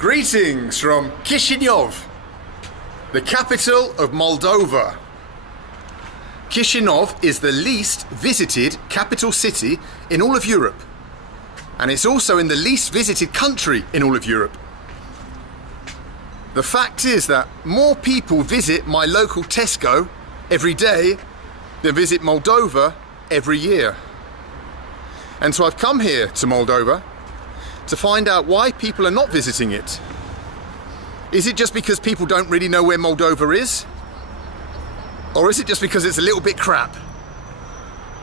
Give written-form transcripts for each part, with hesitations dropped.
Greetings from Chisinau, the capital of Moldova. Chisinau is the least visited capital city in all of Europe, and it's also in the least visited country in all of Europe. The fact is that more people visit my local Tesco every day than visit Moldova every year. And so I've come here to Moldova to find out why people are not visiting it. Is it just because people don't really know where Moldova is? Or is it just because it's a little bit crap?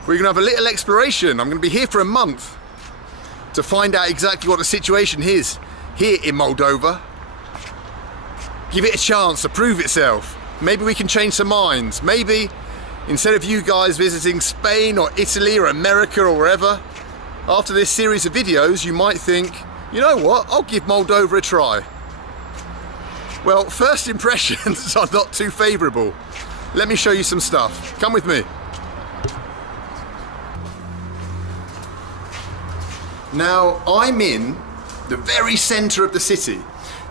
We're gonna have a little exploration. I'm gonna be here for a month to find out exactly what the situation is here in Moldova. Give it a chance to prove itself. Maybe we can change some minds. Maybe instead of you guys visiting Spain or Italy or America or wherever, after this series of videos, you might think, you know what, I'll give Moldova a try. Well, first impressions are not too favourable. Let me show you some stuff. Come with me. Now, I'm in the very centre of the city.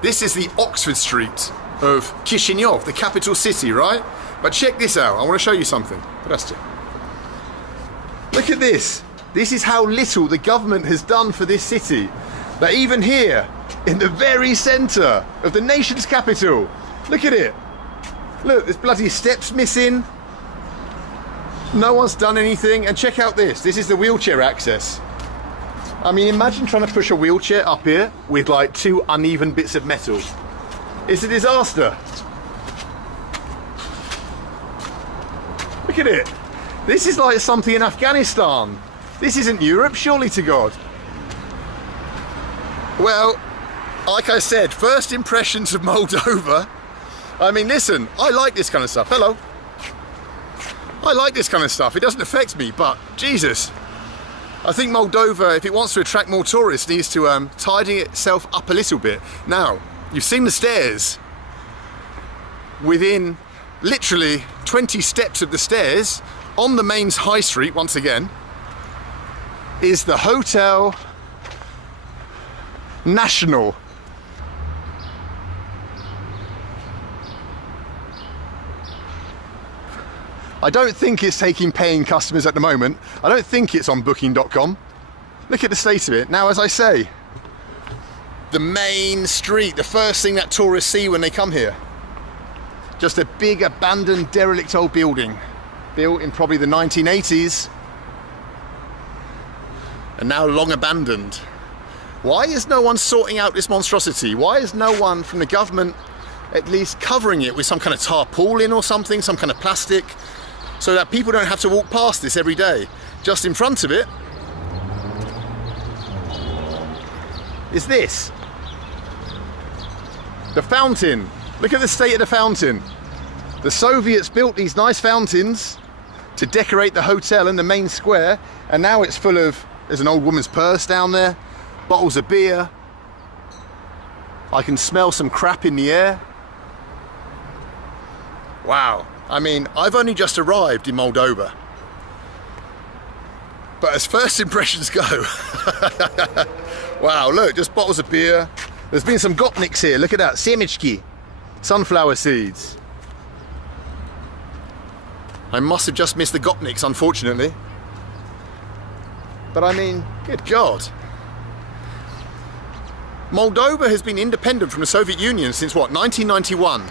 This is the Oxford Street of Chisinau, the capital city, right? But check this out, I want to show you something. Look at this. This is how little the government has done for this city. That even here, in the very centre of the nation's capital, look at it. Look, there's bloody steps missing. No one's done anything. And check out this. This is the wheelchair access. I mean, imagine trying to push a wheelchair up here with like two uneven bits of metal. It's a disaster. Look at it. This is like something in Afghanistan. This isn't Europe, surely to God. Well, like I said, first impressions of Moldova. I mean, listen, I like this kind of stuff. Hello. I like this kind of stuff. It doesn't affect me, but Jesus. I think Moldova, if it wants to attract more tourists, needs to tidy itself up a little bit. Now, you've seen the stairs. Within literally 20 steps of the stairs, on the main high street, once again, is the Hotel National. I don't think it's taking paying customers at the moment. I don't think it's on booking.com. Look at the state of it. Now, as I say, the main street, the first thing that tourists see when they come here. Just a big abandoned derelict old building, built in probably the 1980s. And now long abandoned. Why is no one sorting out this monstrosity? Why is no one from the government at least covering it with some kind of tarpaulin or something, some kind of plastic, so that people don't have to walk past this every day? Just in front of it is this. The fountain. Look at the state of the fountain. The Soviets built these nice fountains to decorate the hotel and the main square, and now it's full of, there's an old woman's purse down there, bottles of beer. I can smell some crap in the air. Wow. I mean, I've only just arrived in Moldova. But as first impressions go, wow, look, just bottles of beer. There's been some gopniks here, look at that, semechki, sunflower seeds. I must have just missed the gopniks, unfortunately. But I mean, good God. Moldova has been independent from the Soviet Union since what, 1991?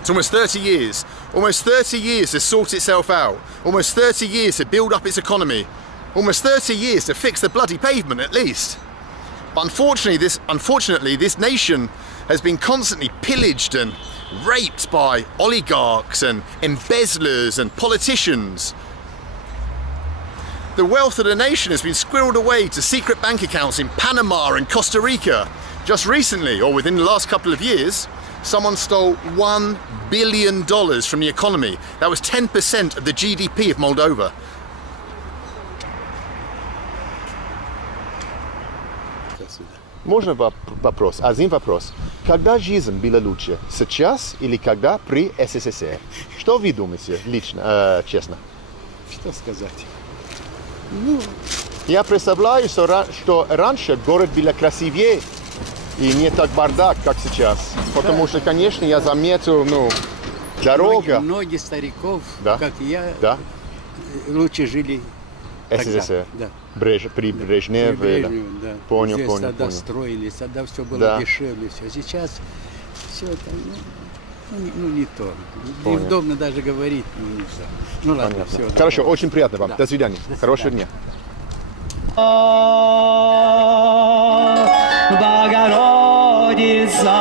It's almost 30 years. Almost 30 years to sort itself out. Almost 30 years to build up its economy. Almost 30 years to fix the bloody pavement at least. But unfortunately, this nation has been constantly pillaged and raped by oligarchs and embezzlers and politicians. The wealth of the nation has been squirreled away to secret bank accounts in Panama and Costa Rica. Just recently, or within the last couple of years, someone stole $1 billion from the economy. That was 10% of the GDP of Moldova. Можно вопрос? Один вопрос. Когда жизнь была лучше, сейчас или когда при СССР? Что вы думаете лично, честно? Что сказать? Я представляю, что раньше город был красивее, и не так бардак, как сейчас. Потому что, конечно, я заметил, дорога. Многие стариков, Да. как и я, Да, лучше жили СССР. Да. При Брежневе. Брежневу, да. Понял, Здесь понял, тогда понял. строились, тогда все было Да. дешевле. Все. Сейчас все это, не то. Понял. Неудобно даже говорить, нельзя. Ну ладно, Понятно. все. Хорошо, очень приятно вам. Да. До свидания. Хорошего дня. Богородица,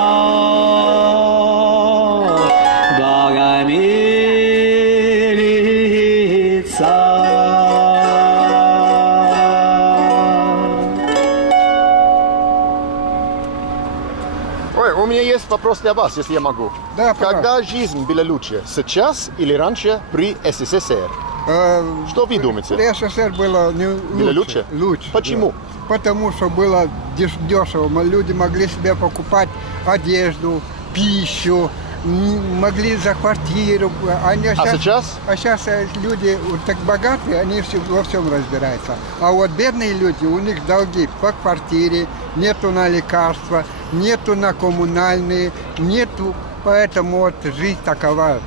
Ой, у меня есть вопрос для вас, если я могу. Да, пожалуйста. Когда жизнь была лучше, сейчас или раньше при СССР? Что вы думаете? При СССР было лучше? Лучше. Почему? Да. Потому что было дешево. Люди могли себе покупать одежду, пищу, могли за квартиру. Сейчас? А сейчас люди вот так богатые, они во всем разбираются. А вот бедные люди, у них долги по квартире, нету на лекарства, нету на коммунальные, нету, поэтому вот жизнь такова.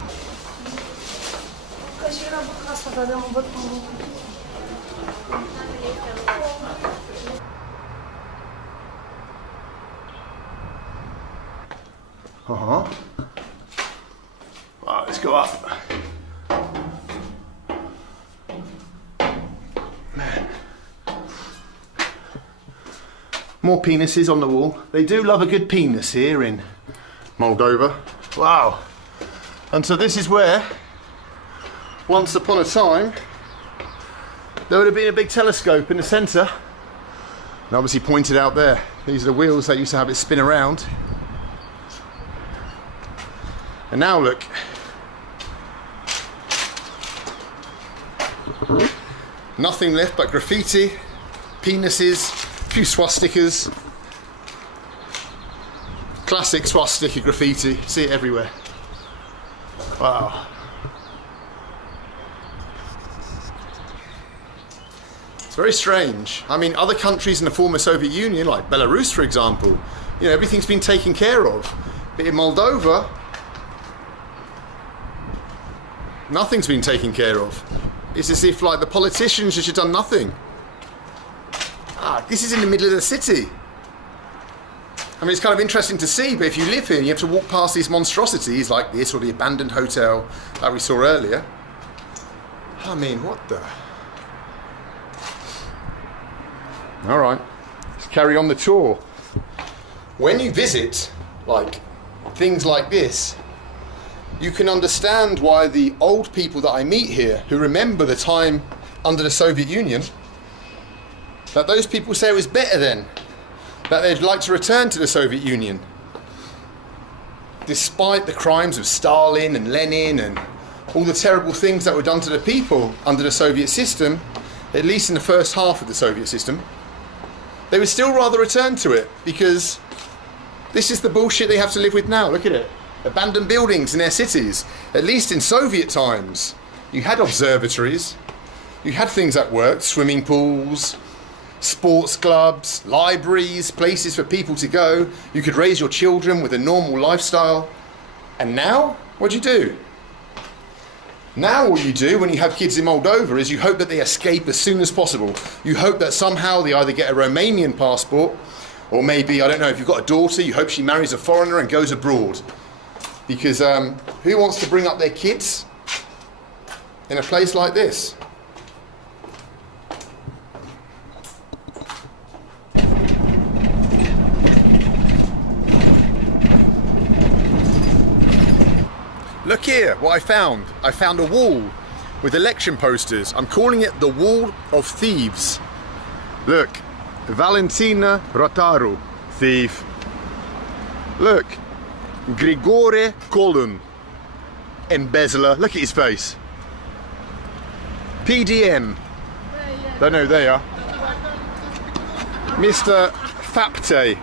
Right, let's go up. Man. More penises on the wall. They do love a good penis here in Moldova. Wow. And so this is where, once upon a time, there would have been a big telescope in the centre. And obviously pointed out there. These are the wheels that used to have it spin around. And now look. Nothing left but graffiti, penises, a few swastikas. Classic swastika graffiti, see it everywhere. Wow. It's very strange. I mean, other countries in the former Soviet Union, like Belarus for example, everything's been taken care of. But in Moldova, nothing's been taken care of. It's as if the politicians just have done nothing. This is in the middle of the city. I mean, it's kind of interesting to see, but if you live here and you have to walk past these monstrosities like this or the abandoned hotel that we saw earlier, I mean, what the? All right, let's carry on the tour. When you visit, things like this, you can understand why the old people that I meet here, who remember the time under the Soviet Union, that those people say it was better then, that they'd like to return to the Soviet Union. Despite the crimes of Stalin and Lenin and all the terrible things that were done to the people under the Soviet system, at least in the first half of the Soviet system, they would still rather return to it because this is the bullshit they have to live with now. Look at it. Abandoned buildings in their cities. At least in Soviet times, you had observatories, you had things that worked, swimming pools, sports clubs, libraries, places for people to go. You could raise your children with a normal lifestyle. And now, what do you do? Now what you do when you have kids in Moldova is you hope that they escape as soon as possible. You hope that somehow they either get a Romanian passport, or maybe, I don't know, if you've got a daughter, you hope she marries a foreigner and goes abroad. Because who wants to bring up their kids in a place like this? Look here, what I found. I found a wall with election posters. I'm calling it the Wall of Thieves. Look, Valentina Rotaru, thief. Look, Grigore Kolun, embezzler. Look at his face. PDM. Don't know who they are. Mr. Fapte.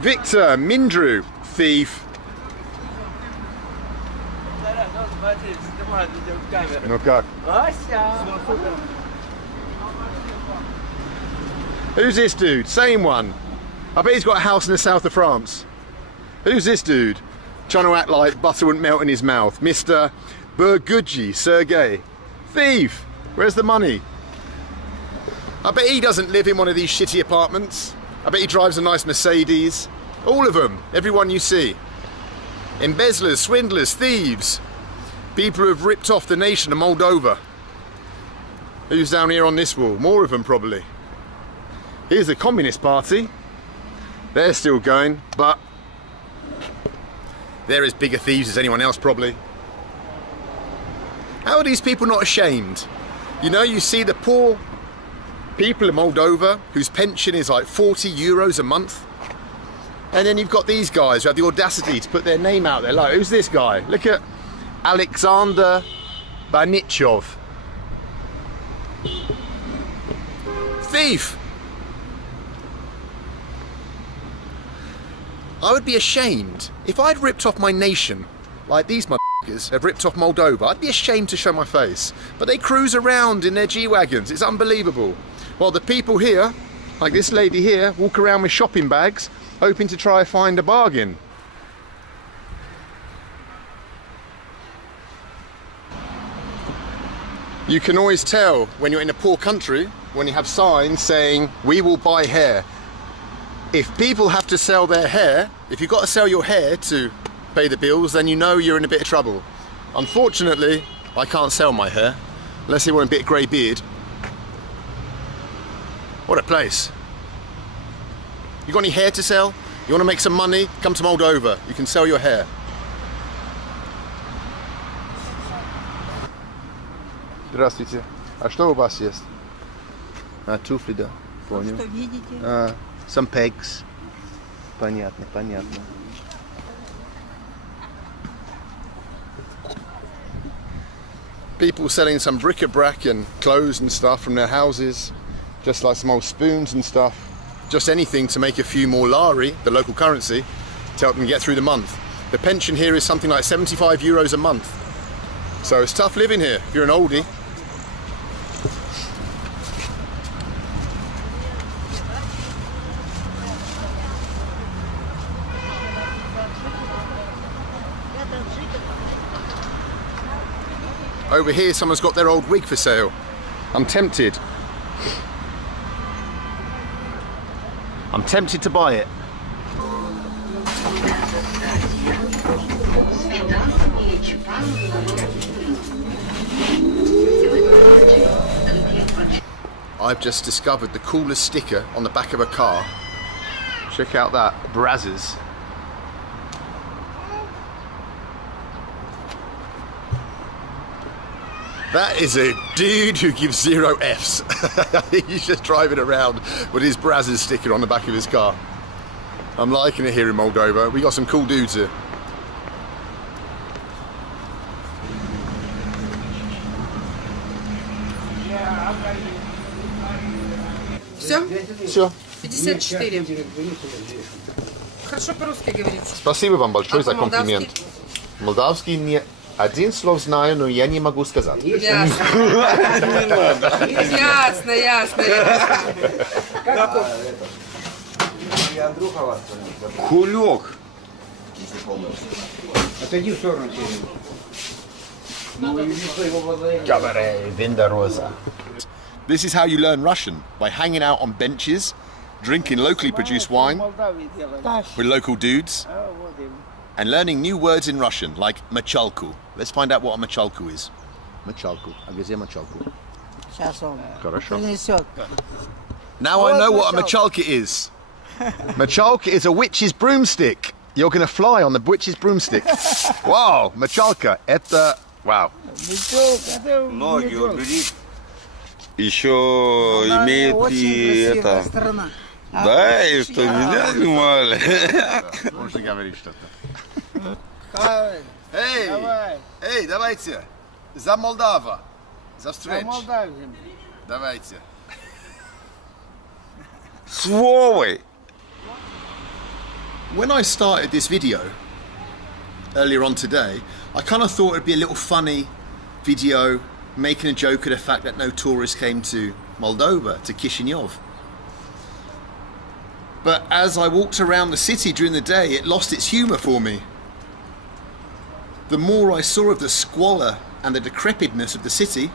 Victor Mindru, thief. Ну как? Who's this dude? Same one. I bet he's got a house in the south of France. Who's this dude? Trying to act like butter wouldn't melt in his mouth. Mr. Burgucci Sergei. Thief! Where's the money? I bet he doesn't live in one of these shitty apartments. I bet he drives a nice Mercedes. All of them. Everyone you see. Embezzlers, swindlers, thieves. People who have ripped off the nation of Moldova. Who's down here on this wall? More of them probably. Here's the Communist Party. They're still going, but they're as big a thieves as anyone else probably. How are these people not ashamed? You know, you see the poor people in Moldova whose pension is like 40 euros a month. And then you've got these guys who have the audacity to put their name out there. Like, who's this guy? Look at Alexander Banichov. Thief! I would be ashamed if I'd ripped off my nation like these motherfuckers have ripped off Moldova. I'd be ashamed to show my face. But they cruise around in their G-Wagons. It's unbelievable. While the people here, like this lady here, walk around with shopping bags hoping to try and find a bargain. You can always tell when you're in a poor country when you have signs saying, "We will buy hair." If people have to sell their hair, if you've got to sell your hair to pay the bills, then you know you're in a bit of trouble. Unfortunately, I can't sell my hair, unless they want a bit of grey beard. What a place. You got any hair to sell? You want to make some money? Come to Moldova, you can sell your hair. Здравствуйте. А что у вас есть? А, туфли, да. Понял. Что видите? А, some pegs. Понятно, понятно. People selling some bric-a-brac and clothes and stuff from their houses, just like some old spoons and stuff. Just anything to make a few more lari, the local currency, to help them get through the month. The pension here is something like 75 euros a month. So it's tough living here if you're an oldie. Over here, someone's got their old wig for sale. I'm tempted. I'm tempted to buy it. I've just discovered the coolest sticker on the back of a car. Check out that, Brazzers. That is a dude who gives 0 Fs. He's just driving around with his Brazzers sticker on the back of his car. I'm liking it here in Moldova. We got some cool dudes here. Все? Все. 54. Хорошо по-русски говорите. Спасибо вам большое за А по-молдавски? комплимент. Молдавский не один слов знаю, но я не могу сказать. Ясно. Ясно, ясно. Кулек. Отойди в сторону. This is how you learn Russian, by hanging out on benches, drinking locally produced wine with local dudes, and learning new words in Russian, like machalku. Let's find out what a machalku is. Machalku. А где machalku? Сейчас он Хорошо. принесет. Now I know what a machalka is. Machalka is a witch's broomstick. You're going to fly on the witch's broomstick. Wow, machalka. Это... Wow. Ноги убери. Еще имеет и это. Страна. Да, и что, меня снимали. Можно говорить что-то. Эй! Эй, давайте! За Молдава! За встречу! Давайте! С Вовой. When I started this video earlier on today, I kind of thought it'd be a little funny video making a joke of the fact that no tourists came to Moldova, to Chisinau. But as I walked around the city during the day, it lost its humour for me. The more I saw of the squalor and the decrepitness of the city,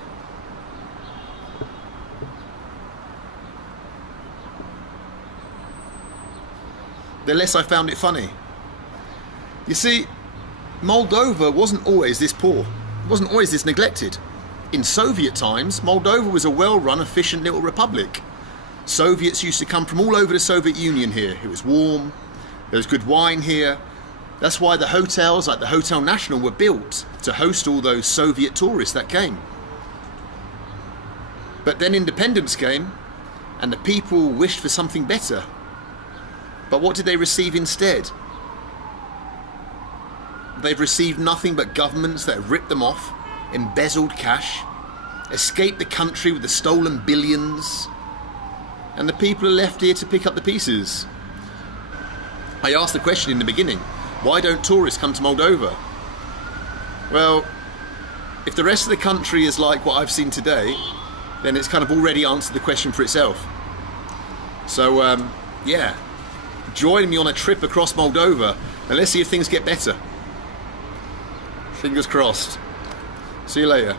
the less I found it funny. You see, Moldova wasn't always this poor, wasn't always this neglected. In Soviet times, Moldova was a well-run, efficient little republic. Soviets used to come from all over the Soviet Union here. It was warm, there was good wine here. That's why the hotels like the Hotel National were built to host all those Soviet tourists that came. But then independence came and the people wished for something better. But what did they receive instead? They've received nothing but governments that have ripped them off, embezzled cash, escaped the country with the stolen billions, and the people are left here to pick up the pieces. I asked the question in the beginning, why don't tourists come to Moldova? Well, if the rest of the country is like what I've seen today, then it's kind of already answered the question for itself. So, yeah, join me on a trip across Moldova and let's see if things get better. Fingers crossed. See you later.